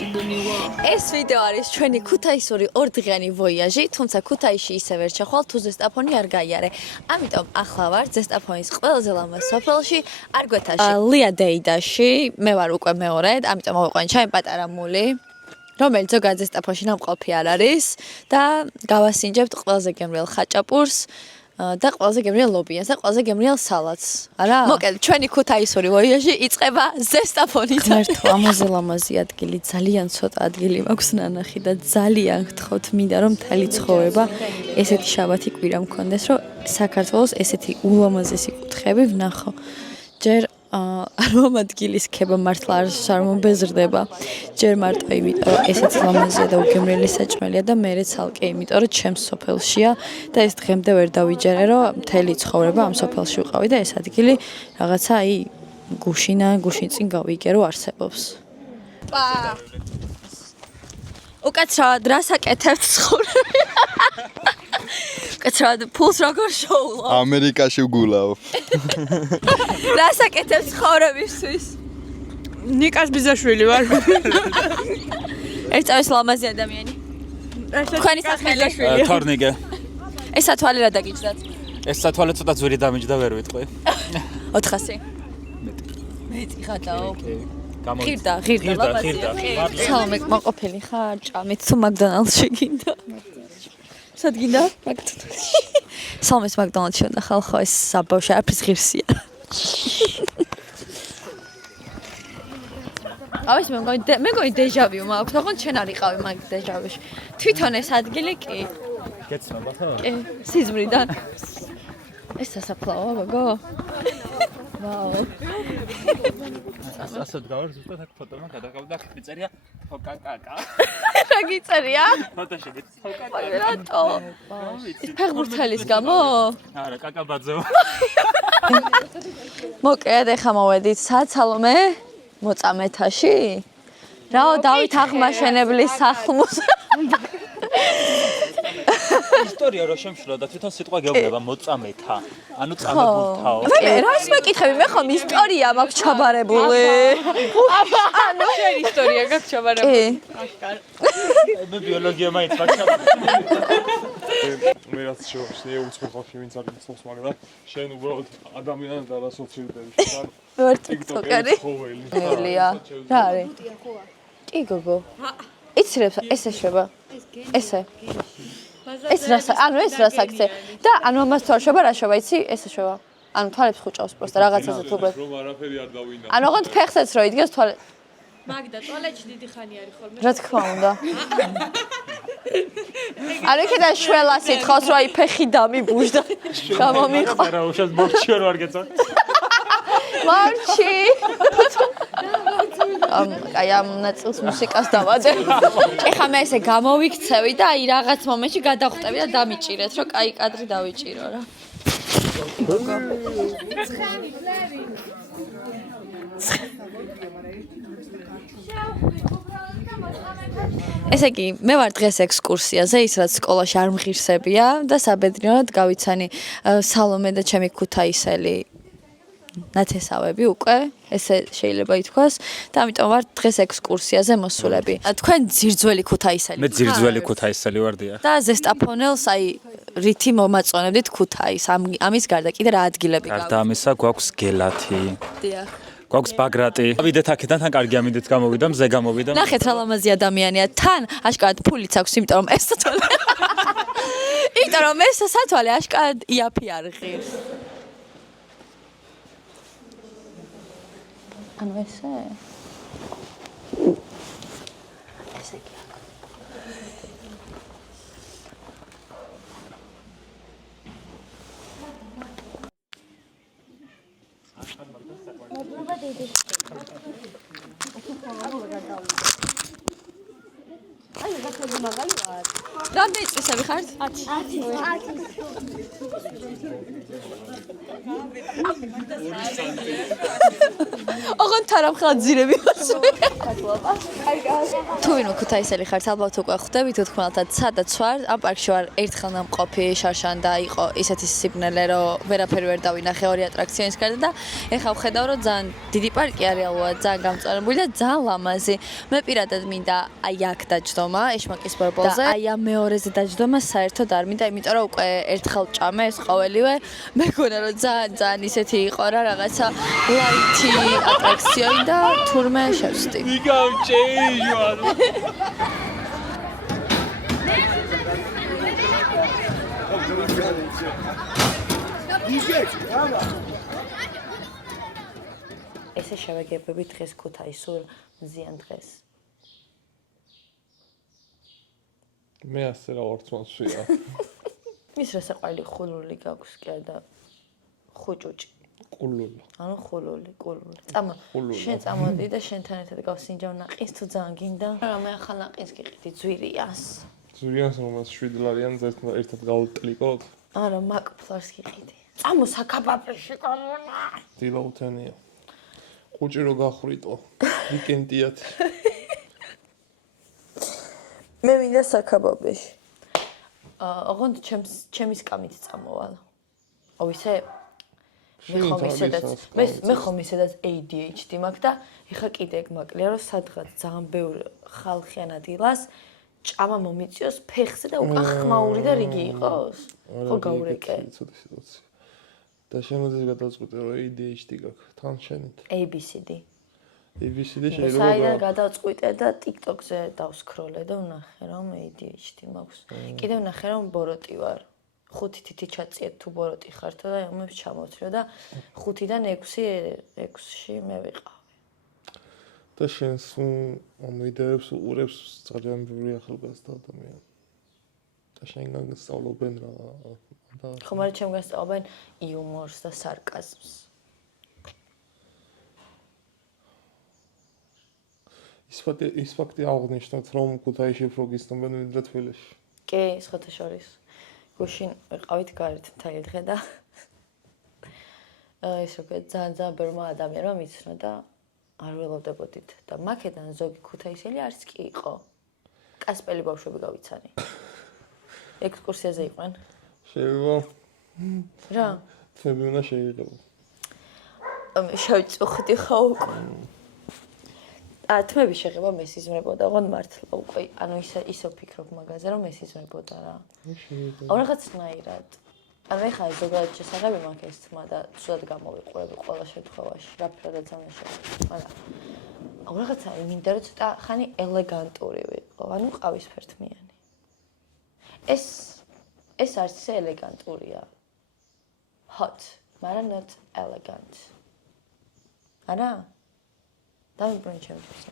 ეს ვიდეო არის ჩვენი ქუთაისური ორდღიანი ვოიაჟი, თუმცა ქუთაისში ისე ვერ ჩახვალ, თუ ზესტაფონი არ გაიარე. ამიტომ ახლა ვარ ზესტაფონის ყველაზე ლამაზ სოფელში, არგვეთაში. ლია დეიდაში, მე ვარ უკვე მეორედ, ამიტომ მოვიყვანე ჩემი პატარა მული, რომელიც ზოგადად ზესტაფონში ნამყოფი არ არის და გავასინჯებთ ყველაზე გემრიელ ხაჭაპურს. და ყველაზე გემრიელ ლობიანს და ყველაზე გემრიელ სალატს. არა? მოკლედ, ჩვენი ქუთაისური ვოიაჟი იწყება ზესტაფონით. მართლა ამაზე ლამაზი ადგილი, ძალიან ცოტა ადგილი მაქვს ნანახი და ძალიან გთხოვთ მინდა რომ მთელი ცხოვრება ესეთი შაბათი კვირა მქონდეს, რომ საქართველოს ესეთი ულამაზესი კუთხეები ვნახო. ჯერ ამ ადგილის ქება მართლა არ მომბეზრდება. ჯერ მარტო იმიტომ რომ ესეც ლამაზია და უგემრიელი საჭმელია და მერე ცალკე იმიტომ რომ ჩემს სოფელშია და ეს დღემდე ვერ დავიჯერე რომ მთელი ცხოვრება ამ სოფელში ვიყავი და ეს ადგილი რაღაცა აი გუშინ წინ გავიგე რომ არსებობს. უკაცრავად რას აკეთებთ ცხოვრება? უკაცრავად ფულს როგორ შოულობ? ამერიკაში ვგულავ. რას აკეთებთ ცხოვრებისთვის? ნიკას ბიზაშვილი ვარ. ერთ წამის ლამაზი ადამიანი. თქვენი სახელი? თორნიგე. ეს სათვალე რა დაგიჯდათ? ეს სათვალე ცოტა ძვირი დამიჯდა ვერ ვიტყვი. 400. მეტი ხათაო. ღირდა. სალომე მაყოფილი ხარ? ჭამით თუ მაკდონალდში გინდა? სად გინდა? მაკდონალდში. სალომეს მაკდონალდში უნდა ხალხო ეს საბავშვი არაფრის ღირსია. ავეს მე მგონი დეჟავიუ მაქვს, თქო ჩვენ არ იყავი მაგ დეჟავიუში. თვითონ ეს ადგილი კი. გეცნობა ხო? კი, სიზმრიდან. ეს სასაფლაოა, გოგო? ვაუ. ასეთ გავარ ზუსტად აქ ფოტომა გადაგავდა პიწერია თოკაკაკა. რა გიწერია? ფოტოში გიწოუკაკა. რატო? ეს ფეხბურთელის გამო? არა, კაკაბაძეო. მოკლედ ეხა მოვედით სალომე მოწამეთაში. რაო დავით აღმაშენებლის სახლმუს. ისტორია რო შემშლო და თვითონ სიტყვა გეუბნება მოწამეთა. ანუ წამებულთაო. მე რას მეკითხები? მე ხომ ისტორია მაქვს ჩაბარებული. ანუ შენ ისტორია გაქვს ჩაბარებული. მე ბიოლოგია მაინც მაქვს. მე რაც შევშნე უცხოხში ვინც არ გიცნობს, მაგრამ შენ უბრალოდ ადამიანს და ასოცირდები შენ. ვარ ტიქტოკერი. ელია. რა არის? კი გოგო. იცრებს ესე შვება. ესე. ეს რას აქცე და ანუ ამას თუ არ შვება რა შვება იცი ესე შვება ანუ თვალებს ხუჭავს პროსტა რაღაცაზე თუ უბრალოდ რომ არაფერი არ დავინა ანუ ოღონდ ფეხსაც რო იდგეს თვალე მაგდა ტუალეტში დიდი ხანი არის ხოლმე რა თქმა უნდა ანუ იქიდან შველას ითხოვს რომ აი ფეხი დამიბუჟდა გამომიყვა რა უშავს მორჩი არ გეცა მარჩი აი ამ ნაწილს მუსიკას დავადე. ეხლა მე ესე გამოვიქცევი და აი რაღაც მომენტში გადახვტები და დამიჭირეთ, რომ კაი კადრი დავიჭირო რა. ესე იგი, მე ვარ დღეს ექსკურსიაზე, ის რაც სკოლაში არ მღირსებია და საბედნიეროდ გავიცანი სალომე და ჩემი ქუთაისელი ნათესავები უკვე, ესე შეიძლება ითქვას და ამიტომ ვარ დღეს ექსკურსიაზე მოსულები. თქვენ ძირძველი ქუთაისელი. მე ძირძველი ქუთაისელი ვარ დია. და ზესტაფონელს აი რითი მომაწონებდით ქუთაის. ამის გარდა კიდე რა ადგილები გაქვთ? გარდა ამისა გვაქვს გელათი. დიახ. გვაქვს ბაგრატი. ავიდეთ აქედან თან კარგი ამინდით გამოვიდა, მზე გამოვიდა. ნახეთ რა ლამაზი ადამიანია. თან აშკარად ფულიც აქვს, იმიტომ რომ ეს სათვალე. იმიტომ რომ ეს სათვალე აშკარად იაფი არ ღირს. ანუ ესე? ესე კი აქ. აი, რა ხდება მაგალი ვარ. რამდენი წლისები ხართ? 10. ოღონდ თარამხლა ძირები თუ ვინმე ქუთაისელი ხართ, ალბათ უკვე ხვდებით უთქმელთა სადაც ვარ, ამ პარკში ვარ ერთხელ ნამყოფი შარშან და იყო ისეთი სიბნელე, რომ ვერაფერი ვერ დავინახე ორი ატრაქციონის გარდა და ეხლა ვხედავ, რომ ძალიან დიდი პარკია რეალურად, ძალიან გამწვანებული და ძალიან ლამაზი. მე პირადად მინდა აი აქ დაჯდომა, ეშმაკის ბორბალზე. აი ამ მეორეზე დაჯდომა საერთოდ არ მინდა, იმიტომ რომ უკვე ერთხელ ჭამე ეს ყოველივე. მეგონა რომ ძალიან ისეთი იყო რა რაღაცა ლაითი ატრაქციონი და თურმე შევსდი. ესე შევეგებები დღეს ქუთაისურ მზიან დღეს. მე ასე რა ვარცმანშია. ის რა საყვარელი ხულული გაქვს კი და ხუჭუჭი. ყულული. ანუ ხულული, ყულული. წამა. შენ წამოდი და შენთან ერთად გავსინჯავ ნაყინს თუ ძალიან გინდა. რა მე ახლა ნაყინს გიყიდი ძვირიანს. ზურიანს რომელს 7 ლარიან ერთად გავუტლიკოთ. არა, მაკფლარს გიყიდი. წამო საკაბაბში კომუნა. დილაუთენია. ხუჭი რო გახვრიტო. ვიკენდიათ. მე მინდა საკაბაბში. ოღონდ ჩემი სკამით წამოვალ. ო ისე მე ხომ ისედაც ADHD მაქვს და ეხა კიდე ეგ მაკლია რომ სადღაც ძალიან ბევრი ხალხიან ადილას ჭამა მომიწიოს ფეხზე და უკან ხმაური და რიგი იყოს. ხო გაურეკე. და შემოძე გადაწყვიტე რომ ADHD გაქვს თან შენით. ABCD. ABCD შეიძლება საიდან გადაწყვიტე და TikTok-ზე დავსკროლე და ვნახე რომ ADHD მაქვს. კიდევ ვნახე რომ ბოროტი ვარ. 5 თითი ჩაწიეთ თუ ბოროტი ხართო და ომებს ჩამოთრიო და 5-დან 6-ში მე ვიყავი. და შენს ამ ვიდეოებს უყურებს ძალიან ბევრი ახალგაზრდა ადამიანი. და შენგან გასწავლობენ რა და ხომ არა ჩემგან სწავლობენ იუმორს და სარკაზმს. ის ფაქტი აღნიშნოთ რომ ქუთაისში უფრო გიცნობენ ვიდრე თბილისში. კი, სხვათა შორის. გუშინ ვიყავით გარეთ მთელი დღე და ის როგორ ძალიან ბევრმა ადამიანმა მიცნო და არ ველოდებოდით და მაქედან ზოგი ქუთაისელი არც კი იყო. კასპელი ბავშვები გავიცანი. ექსკურსიაზე იყვნენ. შეიძლება რა? თები უნდა შეიღებო. შევწუხდი ხო უკვე. თმები შეხება მესიზმრებოდა, ოღონდ მართლა უკვე, ანუ ისე ვფიქრობ მაგაზე, რომ მესიზმრებოდა რა. რაღაცნაირად. ანუ ეხლა ზოგადად შესახები მაქვს ეს თმა და სულად გამოვიყურები ყველა შემთხვევაში, რაფერადაც ძალიან შეგვიძლია. მაგრამ რაღაცა მინდა რომ ცოტა ხანი ელეგანტური ვიყო, ანუ ყავისფერთმიანი. ეს არც ისე ელეგანტურია. Hot, მაგრამ not elegant. არა? დავიბრუნე ჩემთვის.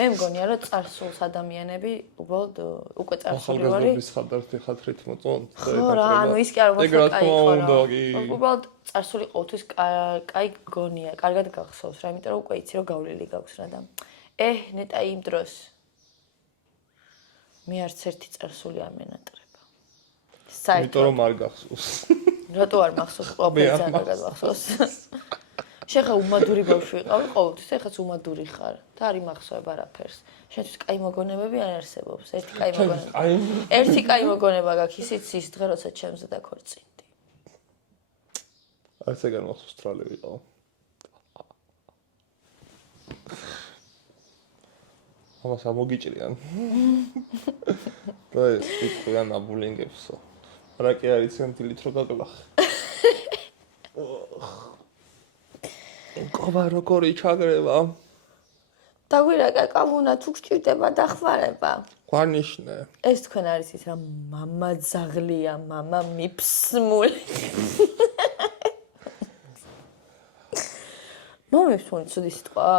მე მგონია რომ წარსულს ადამიანები უბრალოდ უკვე წარსული ვარი. ახალგაზრდობის ხადართ ხათრით მოწონთ. ხო რა, ანუ ის კი არ უფრო კაი იყო. უბრალოდ წარსული ყოველთვის კაი გონია, კარგად გახსოვს რა, იმიტომ რომ უკვე იცი რომ გავლილი გაქვს რა და ნეტა იმ დროს მე არც ერთი წარსული არ მენატრება. იმიტომ რომ არ გახსოვს. რატო არ მახსოვს? ყველაფერი ძალიან კარგად მახსოვს. შეხა უმადური ბავშვი ვიყავი ყოველთვის, ეხაც უმადური ხარ და არ იმახსოვებ არაფერს. შენთვის კაი მოგონებები არ არსებობს. ერთი კაი მოგონება გაქვს, ისიც ის დღე როცა ჩემზე დაქორწინდი. არც ეგ არ მახსოვს თრალი ვიყავ. ამას ამოგიჭრიან. და ეს ვიტყვიან აბულინგებსო. რა კი არის ცენტილით რო გაგლახ. ყობა როგორი ჩაგრება? დაგვირაკა კამუნა თუ გჭირდება დახმარება. გვანიშნე. ეს თქვენ არის ის რა მამა ძაღლია, მამა მიფსმული. მომიფსმული ცუდი სიტყვა?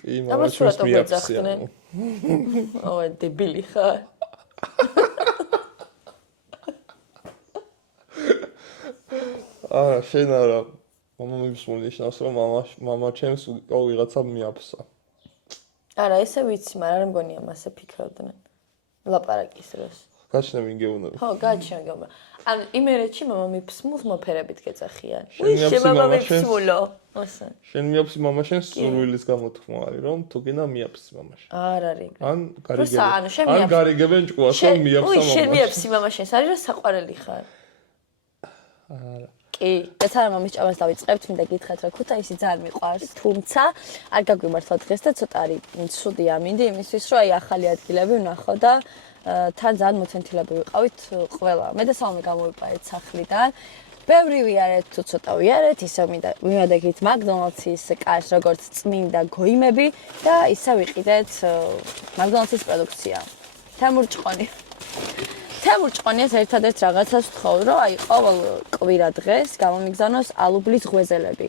კი, მაგრამ ჩვენს მიაფსიან. ой, დებილი ხარ. შენ არა. მამა მიფსმული ნიშნავს რომ მამა ჩემს უკავ ვიღაცა მიაფსა. არა, ესე ვიცი, მაგრამ არ მგონია მასე ფიქრობდნენ. ლაპარაკის დროს. გაჩნდა მინგეუნა. ხო, გაჩვენებია. ანუ იმერეთში მამა მიფსმულს მოფერებით გეძახიან. შენი აფსი მამა მამა მიფსმულო. ოსა. შენ მიაფსი მამაშენ სურვილის გამოთქმა არის რომ თუ გინდა მიაფსი მამაშენ. არ არის. ან როცა, ანუ შენ ან მიაფსი. გარიგებენ ჭკუას რომ მიაფსა ой, შენ მამაშენ. მიაფსი მამაშენს არის რომ საყვარელი ხარ. არა. კი, ეს არა მამის ჭამას დავიწყებთ, მინდა გითხრათ რომ ქუთაისი ძალიან მიყვარს, თუმცა არ გაგვიმართლა დღეს და ცოტა არის ცუდი ამინდი იმისთვის რომ აი ახალი ადგილები ვნახო და თან ძალიან მოცენთილები ვიყავით ყველა. მე და სალომე გამოვიპარეთ სახლიდან. ბევრი ვიარეთ, თუ ცოტა ვიარეთ, ისევ მინდა ვიმოდექით მაკდონალდსის კარს როგორც წმინდა გოიმები და ისევ ვიყიდეთ მაკდონალდსის პროდუქცია. თემურ ჭყონიას ერთადერთ რაღაცას ვთხოვ, რომ აი ყოველ კვირა დღეს გამომიგზავნოს ალუბლის ღვეზელები.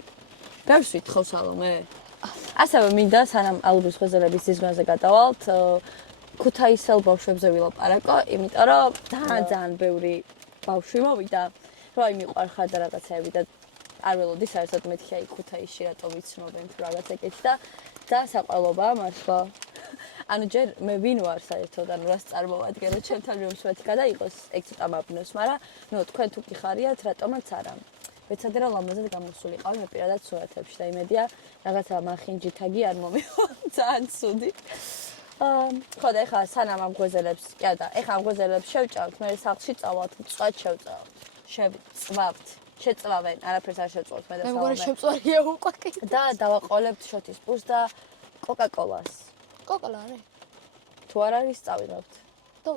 ბევრს ვითხოვ სალომე. ასევე მინდა სანამ ალუბლის ღვეზელების ზიზგონზე გადავალთ, ქუთაისელ ბავშვებზე ვილაპარაკო, იმიტომ რომ ძალიან ბევრი ბავშვი მოვიდა, რომ აი მიყვარხარ და რაღაცეები და არ ველოდი საერთოდ მეთქი აი ქუთაისში რატო ვიცნობენ თუ რაღაც ეკეთი და საყვალობაა მართლა. ანუ ჯერ მე ვინ ვარ საერთოდ, ანუ რას წარმოვადგენ, ჩემთან მომსვეთი გადაიყოს, ეგ ცოტა მაბნოს, მაგრამ ნუ თქვენ თუ გიხარიათ, რატომაც არა. ვეცადე რომ ლამაზად გამოსულიყავი მე პირადად სურათებში და იმედია რაღაცა მახინჯი თაგი არ მომივა, ძალიან ცუდი. ხო და ეხლა სანამ ამ ღვეზელებს, და ეხლა ამ ღვეზელებს შევჭამთ, მე სახლში წავალთ, მწვად შევწავთ. შევწვავთ. შეწვავენ, არაფერს არ შევწვავთ მე და სალომე. მე მგონი შემწვარია უკვე. და დავაყოლებთ შოთის პურს და კოკაკოლას. კოკოლა არის. თუ არ არის, წავიღებთ. და